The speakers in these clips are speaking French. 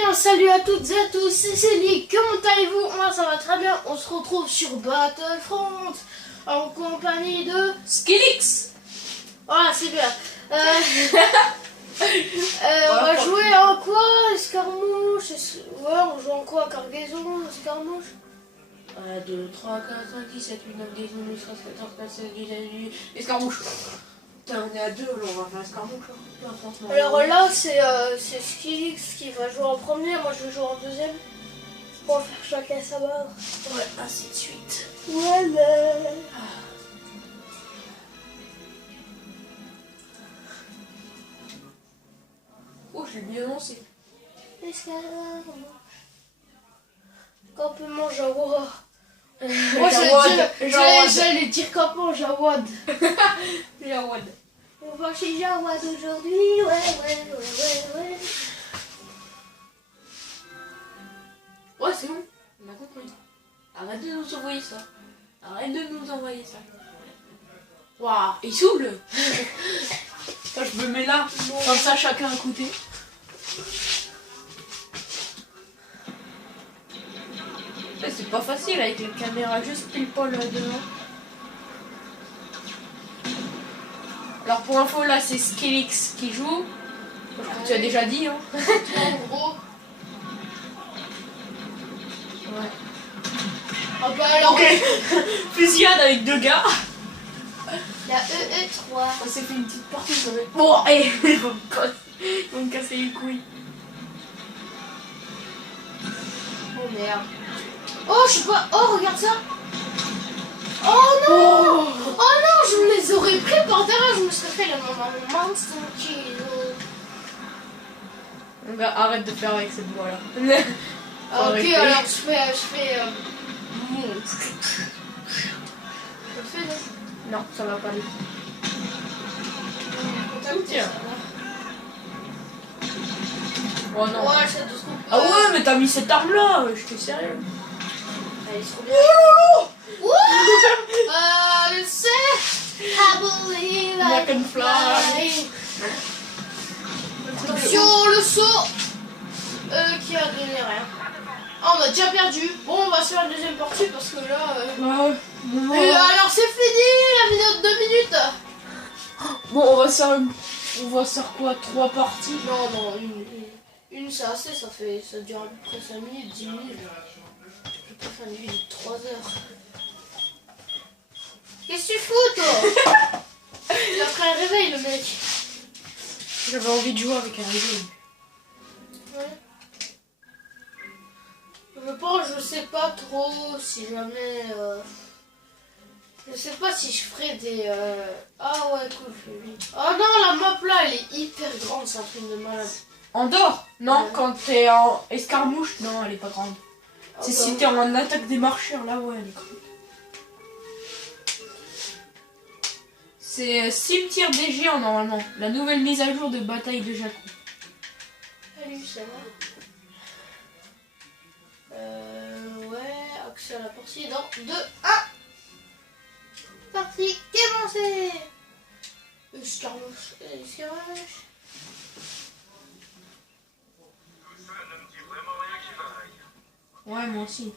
bien, salut à toutes et à tous, c'est Céline, comment allez-vous? Moi ça va très bien, on se retrouve sur Battlefront en compagnie de Skillix. Voilà, c'est bien. On va jouer en quoi? Escarmouche? Ouais, on joue en quoi? Cargaison? Escarmouche? 1, 2, 3, 4, 5, 6, 7, 8, 9, 10, 11, 12, 13, 14, 15, 16, 17, 18, escarmouche. Putain, on est à 2, alors on va faire escarmouche. Alors là, c'est Skillix qui va jouer en premier, moi je vais jouer en deuxième. On va faire chacun sa barre. Ouais, ainsi de suite. Voilà. Oh, je l'ai bien lancé. Campement Jawad. Jawad. J'allais dire campement Jawad. Jawad. On va chez Jawad aujourd'hui. Ouais. Ouais, c'est bon. On a compris. Arrête de nous envoyer ça. Arrête de nous envoyer ça. Waouh, il saoule. Ça, je me mets là. Comme ça, chacun un côté. C'est pas facile avec la caméra juste pile poil là-dedans. Alors pour info, là c'est Skillix qui joue. Je crois que tu as déjà dit. Hein. En gros. Ouais. Ah bah alors. Ok. Fusillade avec 2 gars. Il y a EE3. On s'est fait une petite partie quand même. Bon, hey, ils vont me casser les couilles. Oh merde. Oh, je sais pas. Oh, regarde ça. Oh non. Oh non, je me les aurais pris par derrière. Je me serais fait le monstre kilo. Arrête de faire avec cette voix là. Ok, arrêter. alors je fais monstre. Je le fais là. Non, ça va pas aller. Tiens. Oh non. Ouais, ça te trouve. Ah ouais, mais t'as mis cette arme là, je suis sérieux. Elle est trop bien. Oh le c'est I believe I can fly. Attention, le saut qui a donné rien. Oh, on a déjà perdu. Bon, on va se faire la deuxième partie parce que là. Et alors, c'est fini la vidéo de 2 minutes. Bon, on va faire quoi? 3 parties? Non, une c'est assez, ça dure à peu près 5 minutes, 10 minutes. Je peux faire une vidéo de 3 heures. Qu'est-ce que tu fous, toi? Il a pris un réveil, le mec. J'avais envie de jouer avec un réveil. Ouais. Je pense, je sais pas trop si jamais. Je sais pas si je ferai des. Ah ouais, cool, je fais vite. Oh non, la map là, elle est hyper grande, c'est un truc de malade. Andorre? Non, Ouais. quand t'es en escarmouche, non, elle est pas grande. Ah C'est bah si oui. t'es en attaque des marcheurs, là, ouais, elle est grande. C'est cimetière des géants, normalement. La nouvelle mise à jour de bataille de Jakku. Salut, ça va? Ouais, accès à la partie dans 2, 1. Partie commencée. Escarmouche. Ouais, moi aussi.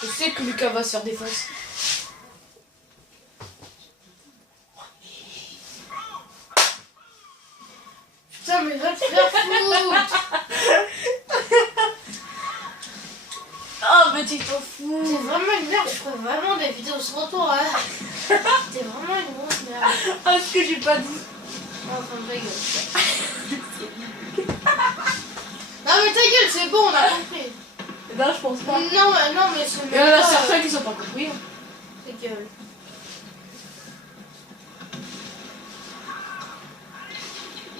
Je sais que Lucas va se faire défoncer. Putain, mais va te faire foutre. Oh, mais tu t'en fous. T'es vraiment une merde, je ferais vraiment des vidéos sur retour, hein. T'es vraiment une grosse merde. Ah, ce que j'ai pas dit. Enfin, ta gueule. Non, mais ta gueule, c'est bon, on a compris. Non, je pense pas. Non, mais ce Il y en a mec-là, certains qui sont pas compris. Hein. ta gueule.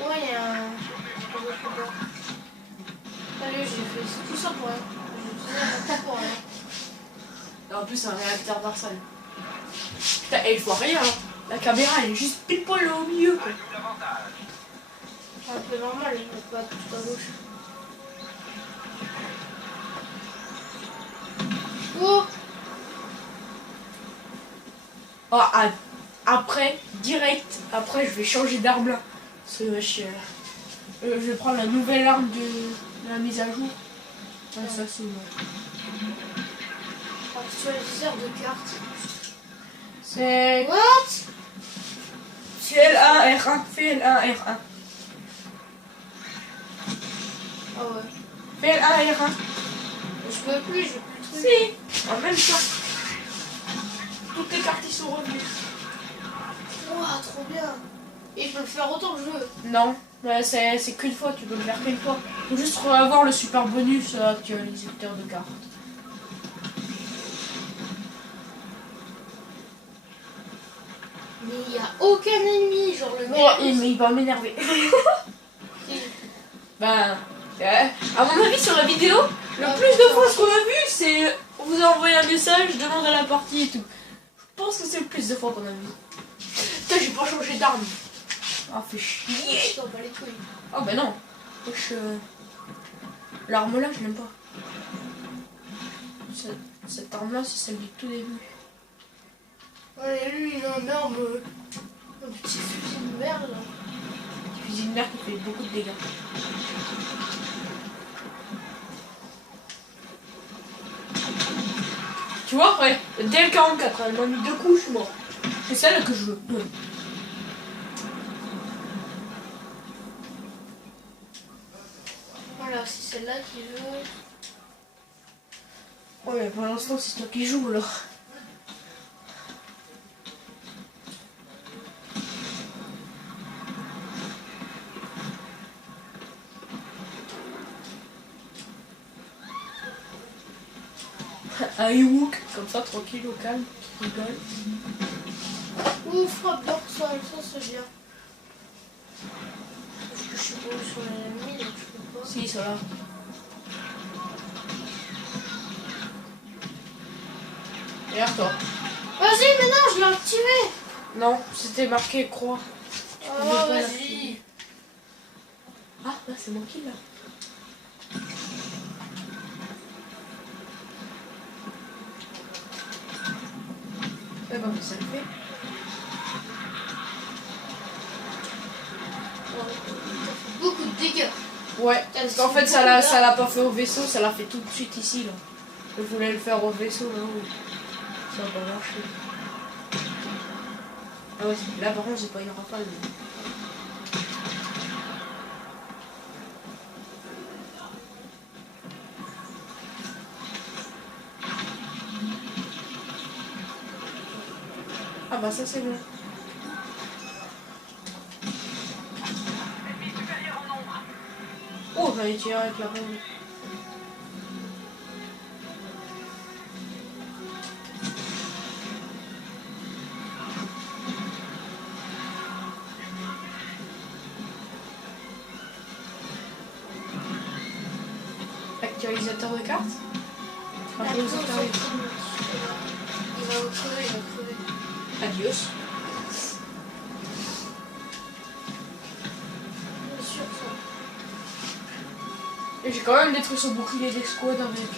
Ouais, il y a un. Salut, j'ai fait tout ça pour rien. J'ai tout ça pour rien. Et en plus, c'est un réacteur d'Arsal. Putain, et je vois rien. Hein. La caméra, elle est juste pile poil au milieu. Quoi. C'est un peu normal, je peux pas tout à gauche. Oh! Ah, après, direct, après, je vais changer d'arme là. Parce que wesh, Je vais prendre la nouvelle arme de la mise à jour. Ouais, ça c'est bon. Actualiseur de carte. C'est What? FL1 R1. FL1 R1. Ah ouais. FL1 R1. Je peux plus, je peux plus. Si, en même temps. Toutes les cartes ils sont revenues. Ouah, trop bien. Et je peux le faire autant que je veux. Non, c'est qu'une fois, tu peux le faire qu'une fois. Faut juste avoir le super bonus actualisateur de cartes. Mais il n'y a aucun ennemi, genre le mec. Oh, il va m'énerver. Ben, à mon avis sur la vidéo, le plus de fois ce qu'on a vu, c'est on vous a envoyé un message, demande à la partie et tout. Je pense que c'est le plus de fois qu'on a vu. Putain, j'ai pas changé d'arme. Ah, fait chier. Je t'en bats les couilles. Oh ben non. L'arme là, je l'aime pas. Cette arme là, c'est celle du tout début. Ouais, lui, il a un arme. Un petit fusil de merde là. Fusil de mer qui fait beaucoup de dégâts. Tu vois, ouais, DL44, elle m'a mis 2 coups, je suis mort. C'est celle que je veux. Voilà, c'est celle-là qui veut. Ouais, pour l'instant, c'est toi qui joues, là. Un Ewok, comme ça, tranquille, au calme, qui rigole. Ouh, frappe dorsale, ça c'est bien. Parce que je suis pas sur l'ennemi, donc je peux pas. Si, ça va. Derrière toi. Vas-y, mais non, je l'ai activé. Non, c'était marqué croix. Ah, pas vas-y. Ah, là, c'est mon kill, là. Ouais, bah, ça le fait. Beaucoup de dégâts. Ouais, parce qu'en fait, ça l'a pas fait au vaisseau, ça l'a fait tout de suite ici, là. Je voulais le faire au vaisseau, là. Ça va pas marcher. Ah ouais, là, par contre, j'ai pas une rafale. Mais... Ah bah ça c'est bon. Oh, j'allais tirer avec la bombe. Actualisateur de cartes. Actualisateur de cartes. Il va crever, il va crever. Adios. Bien sûr, ça. Et j'ai quand même détruit son bouclier d'escouade avec.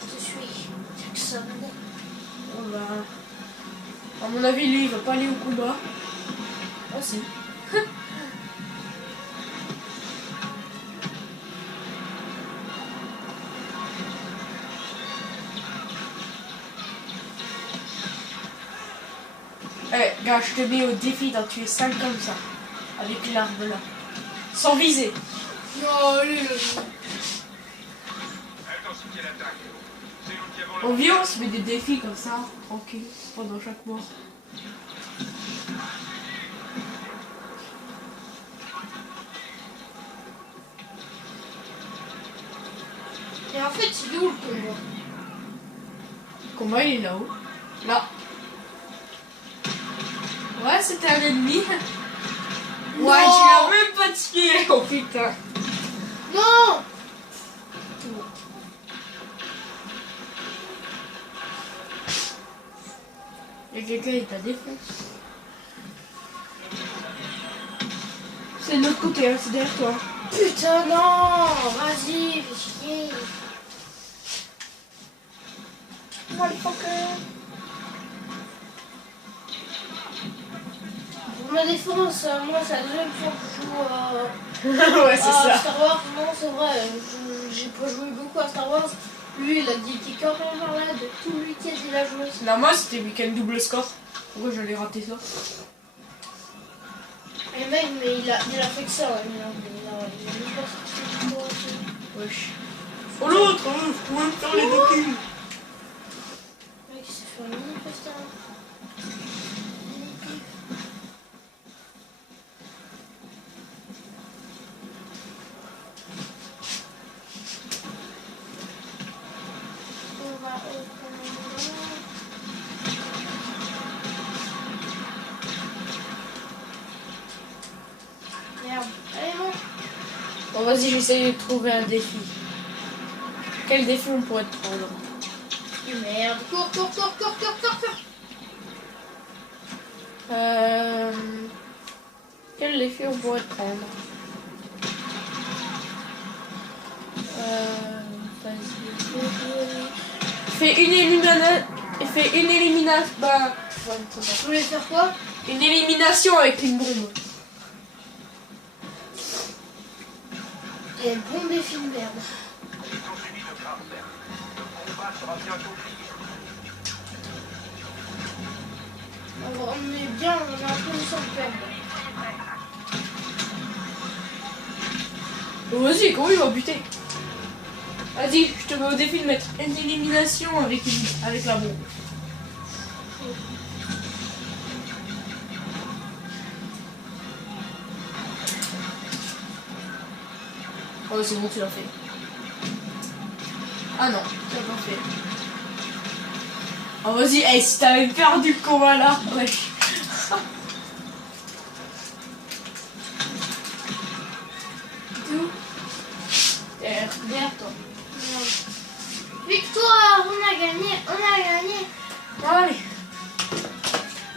Je te suis. Jackson. Oh bah... À mon avis, lui, il va pas aller au combat. Ah si. Eh, gars, je te mets au défi d'en tuer 5 comme ça. Avec l'arme là. Sans viser. Non, allez, là. Au vieux, on se met des défis comme ça, tranquille, pendant chaque mort. Et en fait, il est où le combat? Le combat, il est là-haut. Là. Ouais, c'était un ennemi. Non. Ouais, tu l'as même pas tué. Oh putain. Non. Il y a quelqu'un qui t'a défoncé. C'est de l'autre côté, hein, c'est derrière toi. Putain, non. Vas-y, fais chier. Motherfucker. Pour ma défense, moi c'est la deuxième fois que je joue Ouais, c'est à ça. Star Wars. Non, c'est vrai, j'ai pas joué beaucoup à Star Wars. Lui, il a dit qu'il est quand même malade de tout le week-end, il a joué. Normal, c'était week-end double score. Pourquoi j'allais rater ça? Et même, mais il a fait que ça, ouais. Il a même pas sorti de quoi, Wesh. Oh l'autre, vous pouvez me faire les deux kills. Le mec, il s'est fait un manifester. Merde. Allez, bon. Bon, vas-y, j'essaye de trouver un défi. Quel défi on pourrait te prendre? Merde. Cours. Quel défi on pourrait te prendre? Vas-y. Fais une élimination. Bah. Je voulais faire quoi? Une élimination avec une bombe. Et bon défi de merde. On est bien, on est en position de perdre. Bon, vas-y, comment il va buter? Vas-y, je te mets au défi de mettre une élimination avec la bombe. Oh, c'est bon, tu l'as fait. Ah non, tu l'as pas fait. Oh, vas-y, hey, si t'avais perdu le combat là, wesh. D'où? Derrière toi. Victoire, on a gagné. Allez.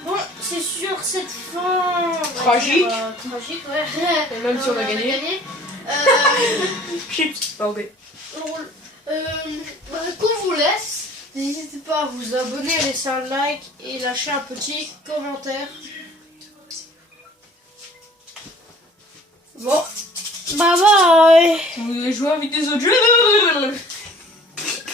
Bon, c'est sûr cette fin on va Tragique. dire, tragique, ouais. Et même si on a gagné. Chips. Ok. Qu'on vous laisse. N'hésitez pas à vous abonner, à laisser un like et lâcher un petit commentaire. Bon, bye bye. Vous voulez jouer avec des autres jeux?